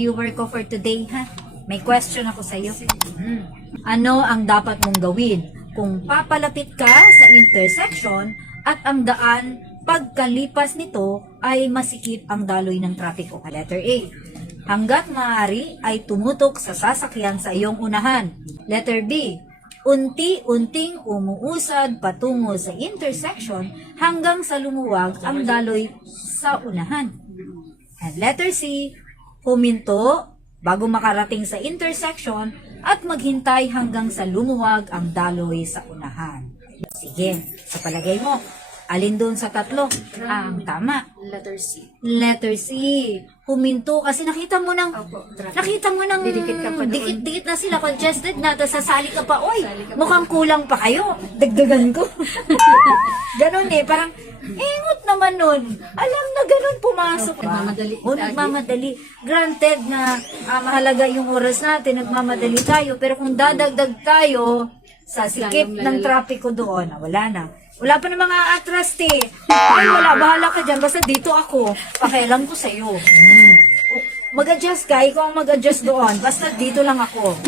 reviewer ko for today, ha? May question ako sa'yo. Ano ang dapat mong gawin kung papalapit ka sa intersection at ang daan pagkalipas nito ay masikip ang daloy ng trapiko? Letter A. Hanggat maaari ay tumutok sa sasakyan sa iyong unahan. Letter B. Unti-unting umuusad patungo sa intersection hanggang sa lumuwag ang daloy sa unahan. At letter C. Huminto bago makarating sa intersection at maghintay hanggang sa lumuwag ang daloy sa unahan. Sige, sa palagay mo, alin doon sa tatlo ang tama? Letter C. Letter C. Huminto kasi nakita mo nang Didikit ka pa doon. dikit-dikit na sila, congested na, tapos sasali ka pa, oy, mukhang kulang pa kayo, dagdagan ko. Ganon eh, parang, ingot naman nun. Alam na ganon pumasok. Nagmamadali. O, nagmamadali. Granted na mahalaga yung oras natin, nagmamadali tayo, pero kung dadagdag tayo sa sikip ng trapiko doon, wala na. Wala pa na mga atras, te. Ay, wala. Bahala ka dyan. Basta dito ako. Pakialam ko sa'yo. Mag-adjust ka. Ikaw ang mag-adjust doon. Basta dito lang ako.